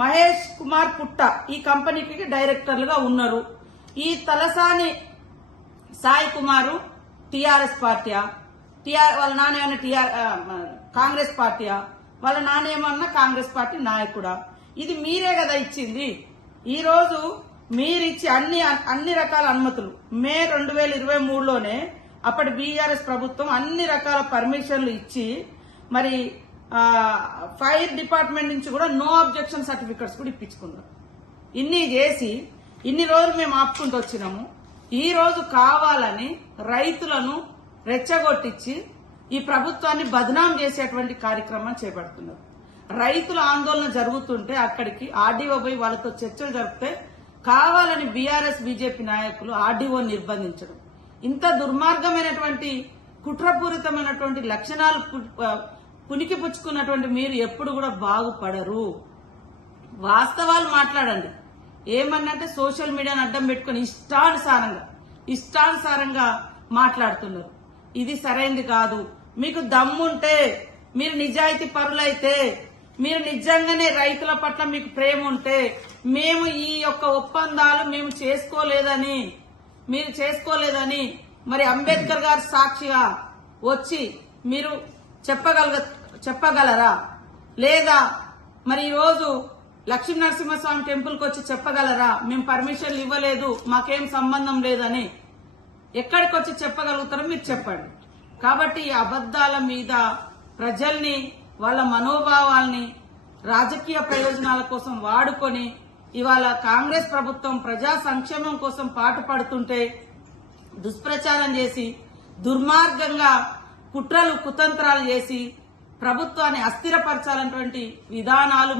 మహేష్ కుమార్ పుట్ట ఈ కంపెనీకి డైరెక్టర్లుగా ఉన్నారు. ఈ తలసాని సాయి కుమారు టిఆర్ఎస్ పార్టీయా, వాళ్ళ నాన్న కాంగ్రెస్ పార్టీయా, వాళ్ళ నాన్నేమన్నా కాంగ్రెస్ పార్టీ నాయకుడా? ఇది మీరే కదా ఇచ్చింది. ఈ రోజు మీరిచ్చి అన్ని రకాల అనుమతులు మే 2023లోనే అప్పటి బీఆర్ఎస్ ప్రభుత్వం అన్ని రకాల పర్మిషన్లు ఇచ్చి మరి ఫైర్ డిపార్ట్మెంట్ నుంచి కూడా నో అబ్జెక్షన్ సర్టిఫికెట్స్ కూడా ఇప్పించుకున్నారు. ఇన్ని చేసి ఇన్ని రోజులు మేము ఆపుకుంటూ వచ్చినాము. ఈ రోజు కావాలని రైతులను రెచ్చగొట్టించి ఈ ప్రభుత్వాన్ని బదనాం చేసేటువంటి కార్యక్రమం చేపడుతున్నారు. రైతుల ఆందోళన జరుగుతుంటే అక్కడికి ఆర్డీఓ పోయి వాళ్ళతో చర్చలు జరిపితే కావాలని బీఆర్ఎస్ బీజేపీ నాయకులు ఆర్డీఓ నిర్బంధించడం, ఇంత దుర్మార్గమైనటువంటి కుట్రపూరితమైనటువంటి లక్షణాలు పునికి పుచ్చుకున్నటువంటి మీరు ఎప్పుడు కూడా బాగుపడరు. వాస్తవాలు మాట్లాడండి. ఏమన్నంటే సోషల్ మీడియాను అడ్డం పెట్టుకుని ఇష్టానుసారంగా మాట్లాడుతున్నారు. ఇది సరైంది కాదు. మీకు దమ్ముంటే, మీరు నిజాయితీ పరులైతే, మీరు నిజంగానే రైతుల పట్ల మీకు ప్రేమ ఉంటే, మేము ఈ యొక్క ఒప్పందాలు మేము చేసుకోలేదని మరి అంబేద్కర్ గారు సాక్షిగా వచ్చి మీరు చెప్పగలరా? లేదా మరి ఈ రోజు లక్ష్మీ నరసింహస్వామి టెంపుల్ కి వచ్చి చెప్పగలరా? మేము పర్మిషన్లు ఇవ్వలేదు, మాకేం సంబంధం లేదని ఎక్కడికి వచ్చి చెప్పగలుగుతారో మీరు చెప్పండి. కాబట్టి ఈ అబద్దాల మీద ప్రజల్ని, వాళ్ళ మనోభావాల్ని రాజకీయ ప్రయోజనాల కోసం వాడుకొని ఇవాళ కాంగ్రెస్ ప్రభుత్వం ప్రజా సంక్షేమం కోసం పాటుపడుతుంటే దుష్ప్రచారం చేసి దుర్మార్గంగా కుట్రలు కుతంత్రాలు చేసి ప్రభుత్వాన్ని అస్థిరపరచాలన్నటువంటి విధానాలు